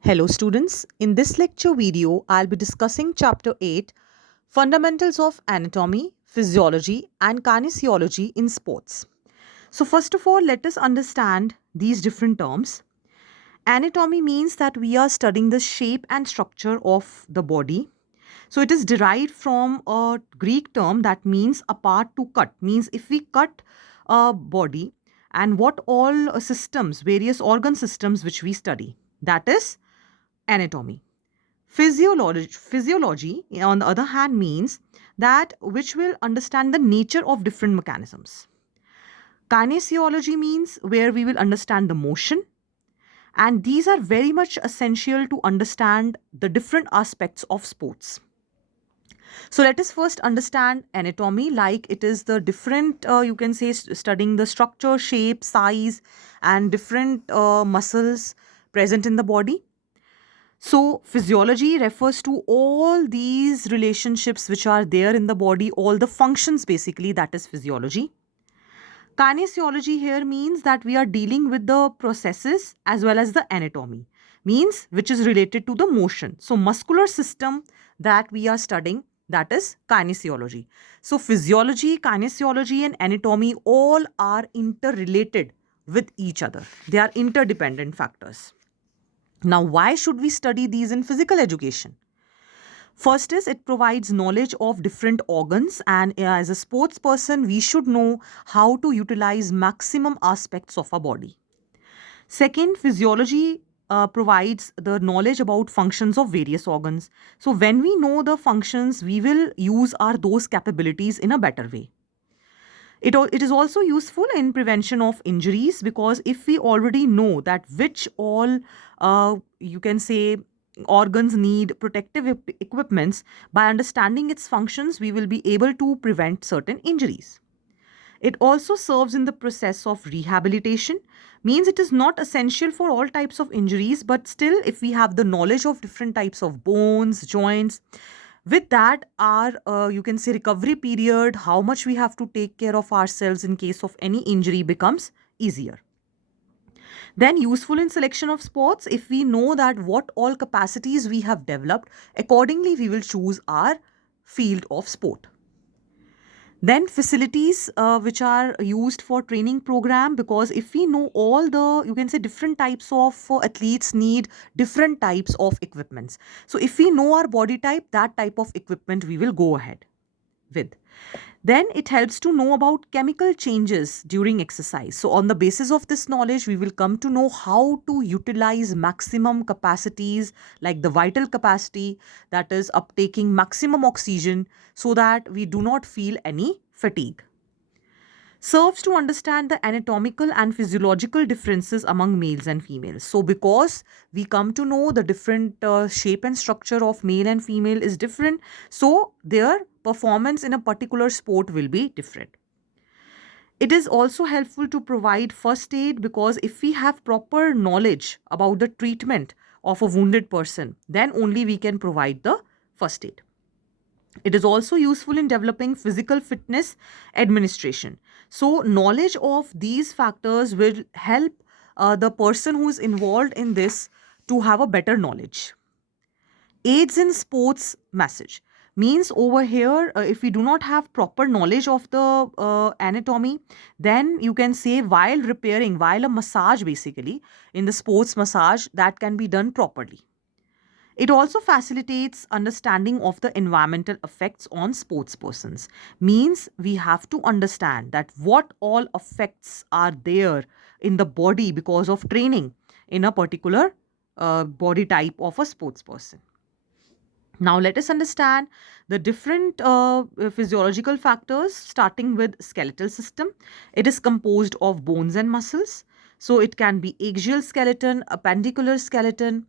Hello students, in this lecture video I'll be discussing chapter 8 Fundamentals of Anatomy, Physiology and Kinesiology in Sports. So first of all let us understand these different terms. Anatomy means that we are studying the shape and structure of the body. So it is derived from a Greek term that means a part to cut, means if we cut a body and what all systems, various organ systems which we study, that is anatomy. Physiology, on the other hand, means that which will understand the nature of different mechanisms. Kinesiology means where we will understand the motion, and these are very much essential to understand the different aspects of sports. So let us first understand anatomy, like it is the different, you can say, studying the structure, shape, size, and different muscles present in the body. So, physiology refers to all these relationships which are there in the body, all the functions basically, that is physiology. Kinesiology here means that we are dealing with the processes as well as the anatomy, means which is related to the motion. So, muscular system that we are studying, that is kinesiology. So, physiology, kinesiology, and anatomy all are interrelated with each other, they are interdependent factors. Now, why should we study these in physical education? First is it provides knowledge of different organs, and as a sports person, we should know how to utilize maximum aspects of our body. Second, physiology provides the knowledge about functions of various organs. So when we know the functions, we will use our those capabilities in a better way. It is also useful in prevention of injuries, because if we already know that which all you can say organs need protective equipments, by understanding its functions we will be able to prevent certain injuries. It also serves in the process of rehabilitation, means it is not essential for all types of injuries, but still if we have the knowledge of different types of bones, joints, with that our you can say recovery period, how much we have to take care of ourselves in case of any injury, becomes easier. Then useful in selection of sports, if we know that what all capacities we have developed, accordingly we will choose our field of sport. Then facilities which are used for training program, because if we know all the you can say different types of athletes need different types of equipments, so if we know our body type, that type of equipment we will go ahead with. Then it helps to know about chemical changes during exercise. So, on the basis of this knowledge, we will come to know how to utilize maximum capacities, like the vital capacity, that is, uptaking maximum oxygen, so that we do not feel any fatigue. Serves to understand the anatomical and physiological differences among males and females. So, because we come to know the different shape and structure of male and female is different, so their performance in a particular sport will be different. It is also helpful to provide first aid, because if we have proper knowledge about the treatment of a wounded person, then only we can provide the first aid. It is also useful in developing physical fitness administration. So, knowledge of these factors will help the person who is involved in this to have a better knowledge. Aids in sports message means over here, if we do not have proper knowledge of the anatomy, then you can say while repairing, while a massage basically in the sports massage, that can be done properly. It also facilitates understanding of the environmental effects on sports persons. Means we have to understand that what all effects are there in the body because of training in a particular body type of a sports person. Now, let us understand the different physiological factors, starting with skeletal system. It is composed of bones and muscles. So, it can be axial skeleton, appendicular skeleton.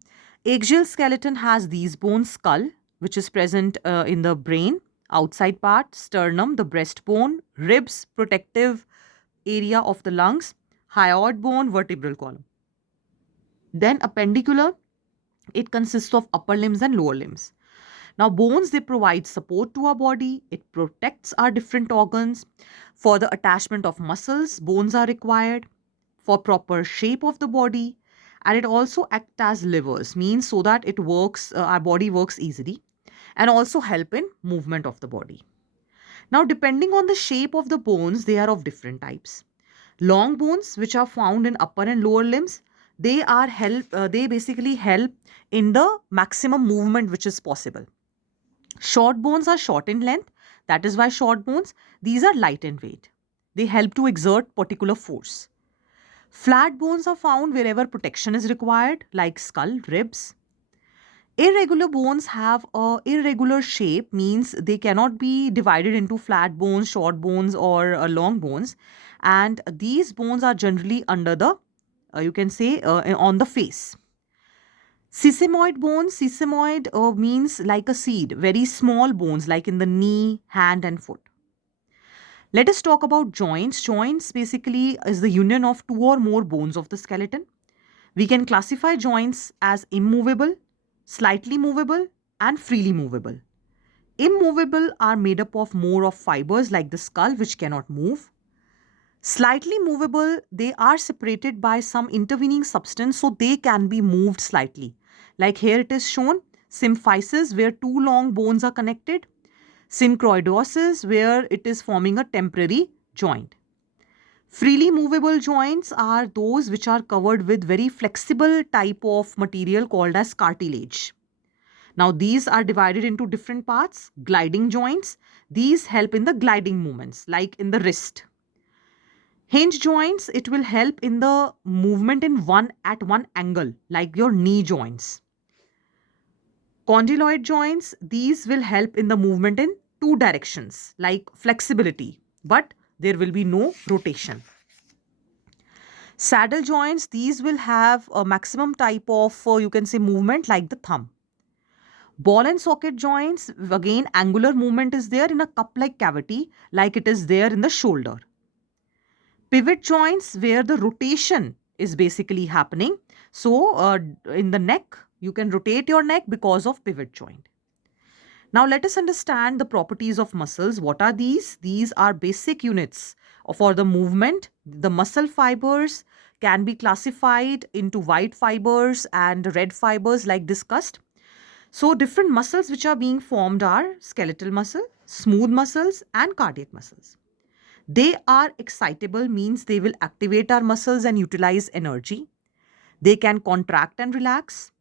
Axial skeleton has these bones, skull, which is present in the brain, outside part, sternum, the breastbone, ribs, protective area of the lungs, hyoid bone, vertebral column. Then, appendicular, it consists of upper limbs and lower limbs. Now, bones, they provide support to our body, it protects our different organs. For the attachment of muscles, bones are required. For proper shape of the body, And it also acts as livers, means so that it works, our body works easily, and also help in movement of the body. Now, depending on the shape of the bones, they are of different types. Long bones, which are found in upper and lower limbs, they basically help in the maximum movement which is possible. Short bones are short in length, that is why short bones, these are light in weight. They help to exert particular force. Flat bones are found wherever protection is required, like skull, ribs. Irregular bones have a irregular shape, means they cannot be divided into flat bones, short bones, or long bones. And these bones are generally under the, you can say, on the face. Sesamoid bones, sesamoid means like a seed, very small bones like in the knee, hand, and foot. Let us talk about joints. Joints basically is the union of two or more bones of the skeleton. We can classify joints as immovable, slightly movable, and freely movable. Immovable are made up of more of fibers like the skull, which cannot move. Slightly movable, they are separated by some intervening substance, so they can be moved slightly. Like here it is shown symphysis, where two long bones are connected, synchroidosis, where it is forming a temporary joint. Freely movable joints are those which are covered with very flexible type of material called as cartilage. Now these are divided into different parts. Gliding joints, these help in the gliding movements like in the wrist. Hinge joints, it will help in the movement in one angle like your knee joints. Condyloid joints, these will help in the movement in two directions like flexibility, but there will be no rotation. Saddle joints, these will have a maximum type of, you can say, movement like the thumb. Ball and socket joints, again, angular movement is there in a cup-like cavity like it is there in the shoulder. Pivot joints, where the rotation is basically happening. So, in the neck, you can rotate your neck because of pivot joint. Now, let us understand the properties of muscles. What are these? These are basic units for the movement. The muscle fibers can be classified into white fibers and red fibers, like discussed. So, different muscles which are being formed are skeletal muscle, smooth muscles, and cardiac muscles. They are excitable, means they will activate our muscles and utilize energy. They can contract and relax.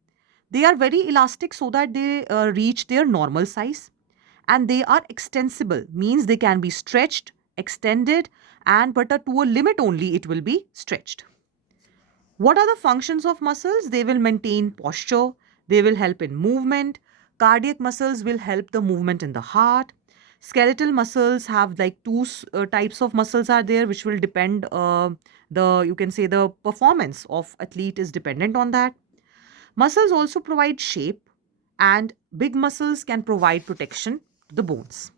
They are very elastic so that they reach their normal size. And they are extensible, means they can be stretched, extended, and but to a limit only it will be stretched. What are the functions of muscles? They will maintain posture, they will help in movement. Cardiac muscles will help the movement in the heart. Skeletal muscles have like two types of muscles are there, which will depend, the, you can say, the performance of athlete is dependent on that. Muscles also provide shape, and big muscles can provide protection to the bones.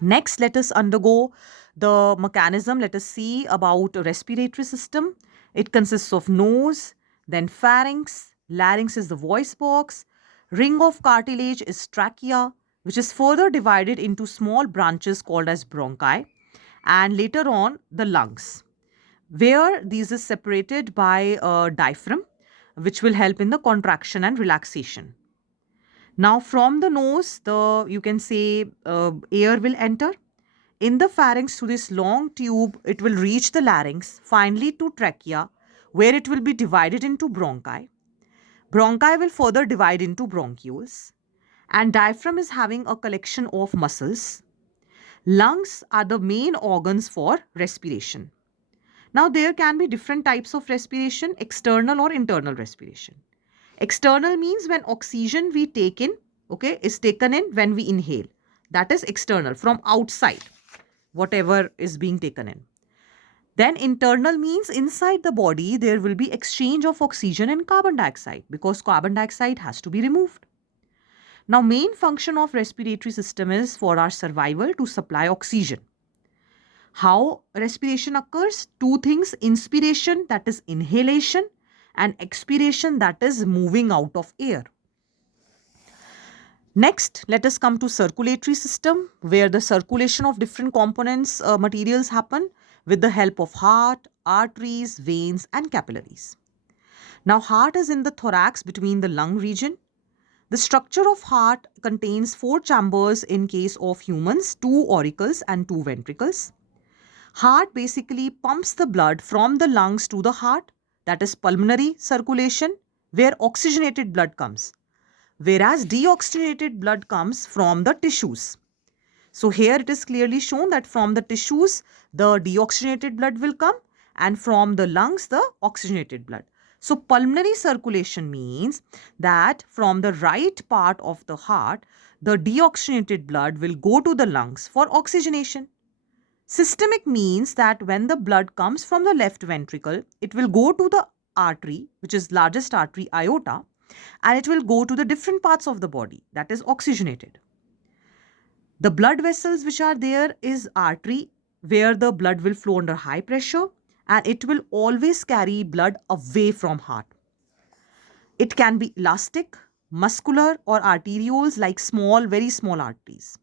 Next, let us undergo the mechanism. Let us see about a respiratory system. It consists of nose, then pharynx, larynx is the voice box, ring of cartilage is trachea, which is further divided into small branches called as bronchi, and later on the lungs, where these is separated by a diaphragm, which will help in the contraction and relaxation. Now, from the nose, the, you can say, air will enter in the pharynx through this long tube. It will reach the larynx, finally to trachea, where it will be divided into bronchi. Bronchi will further divide into bronchioles, and diaphragm is having a collection of muscles. Lungs are the main organs for respiration. Now, there can be different types of respiration, external or internal respiration. External means when oxygen we take in, okay, is taken in when we inhale. That is external, from outside, whatever is being taken in. Then internal means inside the body there will be exchange of oxygen and carbon dioxide, because carbon dioxide has to be removed. Now, main function of respiratory system is for our survival to supply oxygen. How respiration occurs? Two things: inspiration, that is inhalation, and expiration, that is moving out of air. Next, let us come to circulatory system, where the circulation of different components, materials happen with the help of heart, arteries, veins, and capillaries. Now, heart is in the thorax between the lung region. The structure of heart contains four chambers in case of humans, two auricles and two ventricles. Heart basically pumps the blood from the lungs to the heart, that is pulmonary circulation, where oxygenated blood comes, whereas deoxygenated blood comes from the tissues. So here it is clearly shown that from the tissues, the deoxygenated blood will come, and from the lungs, the oxygenated blood. So pulmonary circulation means that from the right part of the heart, the deoxygenated blood will go to the lungs for oxygenation. Systemic means that when the blood comes from the left ventricle, it will go to the artery, which is largest artery aorta, and it will go to the different parts of the body, that is oxygenated. The blood vessels which are there is artery, where the blood will flow under high pressure, and it will always carry blood away from heart. It can be elastic, muscular, or arterioles, like small, very small arteries.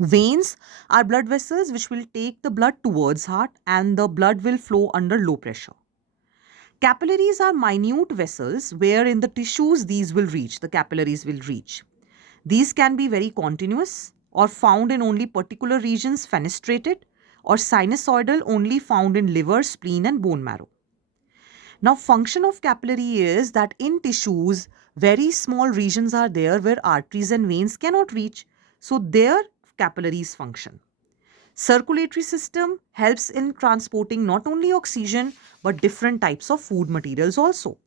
Veins are blood vessels which will take the blood towards heart, and the blood will flow under low pressure. Capillaries are minute vessels where in the tissues these will reach, the capillaries will reach. These can be very continuous or found in only particular regions, fenestrated, or sinusoidal, only found in liver, spleen and bone marrow. Now, function of capillary is that in tissues, very small regions are there where arteries and veins cannot reach. So, their capillaries function. Circulatory system helps in transporting not only oxygen but different types of food materials also.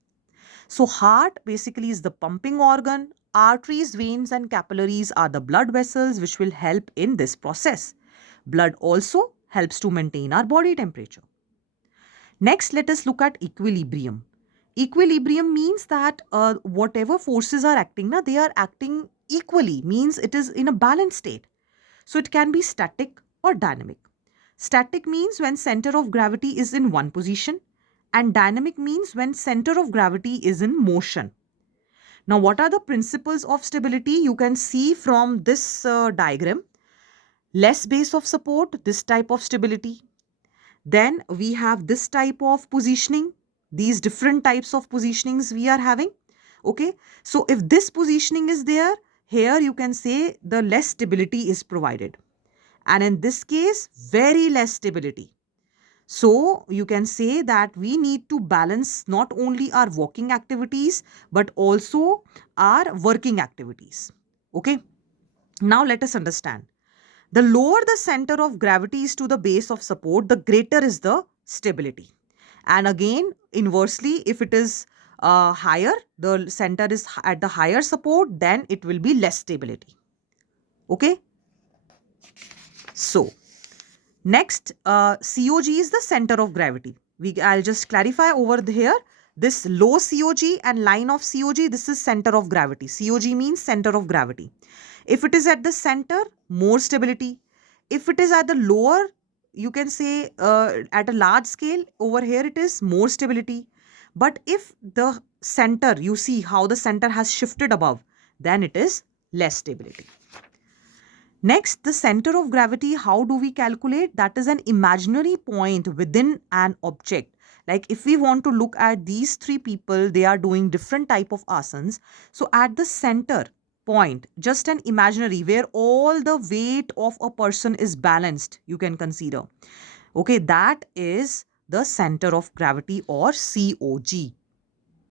So, heart basically is the pumping organ. Arteries, veins, and capillaries are the blood vessels which will help in this process. Blood also helps to maintain our body temperature. Next, let us look at equilibrium. Equilibrium means that whatever forces are acting, they are acting equally, means it is in a balanced state. So, it can be static or dynamic. Static means when center of gravity is in one position, and dynamic means when center of gravity is in motion. Now, what are the principles of stability? You can see from this diagram. Less base of support, this type of stability. Then we have this type of positioning, these different types of positionings we are having. Okay, so if this positioning is there, here you can say the less stability is provided. And in this case, very less stability. So you can say that we need to balance not only our walking activities but also our working activities. Okay. Now let us understand. The lower the center of gravity is to the base of support, the greater is the stability. And again, inversely, if it is higher, the center is at the higher support, then it will be less stability. Okay. So next, COG is the center of gravity. I'll just clarify over here. This low COG and line of COG, this is center of gravity. COG means center of gravity. If it is at the center, more stability. If it is at the lower, you can say at a large scale, over here it is more stability. But if the center, you see how the center has shifted above, then it is less stability. Next, the center of gravity, how do we calculate? That is an imaginary point within an object. Like if we want to look at these three people, they are doing different type of asanas. So at the center point, just an imaginary where all the weight of a person is balanced, you can consider. Okay, that is the center of gravity or COG.